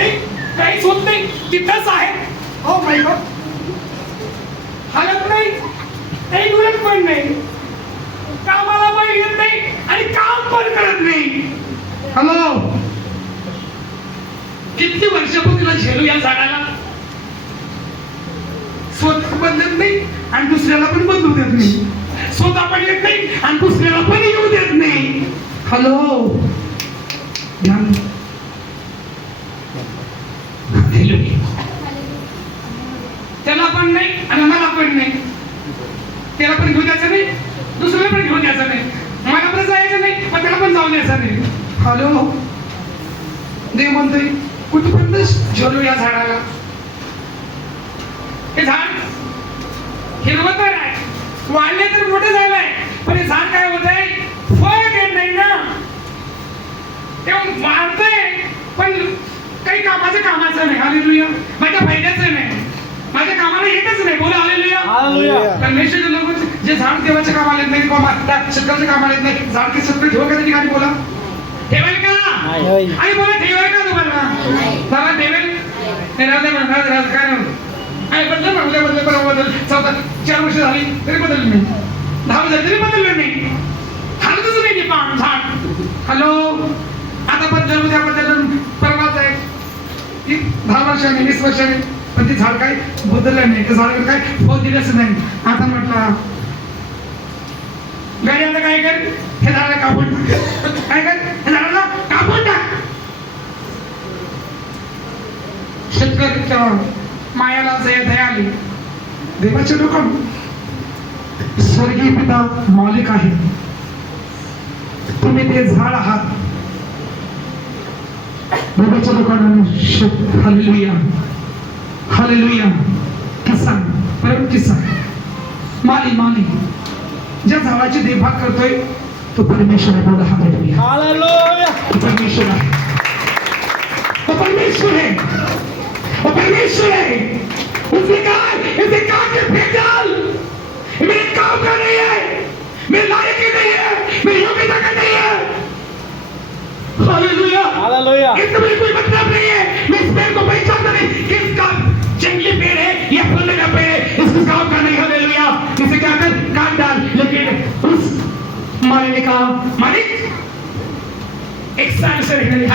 नाही, काहीच होत नाही, तिथंच आहे. हो माय गॉड, हालत नाही, काही उलट पण नाही, कामाला पण येत नाही आणि काम पण करत नाही. हॅलो, किती वर्षापासून तुला झेलू या झाडाला? स्वतः बदलत नाही आणि दुसऱ्याला पण बदलू देत नाही, स्वतः पण येत नाही आणि दुसऱ्याला पण येऊ देत नाही. हॅलो, ध्यान. त्याला पण नाही आणि मला पण नाही, त्याला पण घेऊन द्यायचं नाही, दुसऱ्याला पण घेऊन द्यायचं नाही, मला पण जायचं नाही पण त्याला पण जाऊन द्यायचं नाही. हॅलो, देव म्हणतोय कुठपर्यंत झेलू या झाडाला? हे झाड हिरवं तर आहे, वाढले तर मोठं झालंय, पण हे झाड काय होत आहे, फळ देत नाही ना. ते वाढतंय पण काही कामाचं नाही. हालेलुया. माझ्या फायद्याचं नाही, माझ्या कामाला येतच नाही. बोला हालेलुया. परमेश्वराचे लोक जे झाड देवाच्या कामाला येत नाही किंवा शेतकऱ्याच्या कामाला येत नाही, झाड ते सगळं ठेवा का त्या ठिकाणी? बोला ठेवाल का? आणि बोला ठेवाल का तुम्हाला? मला ठेवेल काय नाही बदल 4 वर्ष झाली तरी बदललं नाही, 10 वर्ष तरी बदललं नाही, हालतच नाही पान झाड. हॅलो, आता बदल उद्या बदल परवाच आहे, 10 वर्षाने 20 वर्षाने, पण ते झाड काय बदललं नाही, त्या झाडाकडे काय फळ दिलंच नाही. आता म्हटलं गाडी, आता काय कर, हे झाडाला कापून टाक, काय कर, हे झाडाला कापून टाक. शेतकऱ्याच्या मायाला दया आली. देवाचे लोक, स्वर्गीय पिता मालिक आहे, तुम्ही ते झाड आहात. देवाच्या लोकांना हालेलुया, हालेलुया. किसान, परम किसान, माली ज्या झाडाची देखभाल करतोय तो परमेश्वर आहे. बोला हालेलुया, हालेलुया. परमेश्वर आहे, तो परमेश्वर है, वो परमेश्वर है. उसने कहा कि बेचाल मेरे काम का नहीं है, मेरे लायक ही नहीं है, मेरी योग्यता का नहीं है. Hallelujah, hallelujah. इसमें कोई मतलब नहीं है. मैं इस पेड़ को पहचानता नहीं, किसका जंगली पेड़ है या फूलने का पेड़ है, इसको काम का नहीं. हालेलुया. इसे क्या कर, काट डाल. लेकिन उस मालिक ने कहा, मालिक एक साल से रहने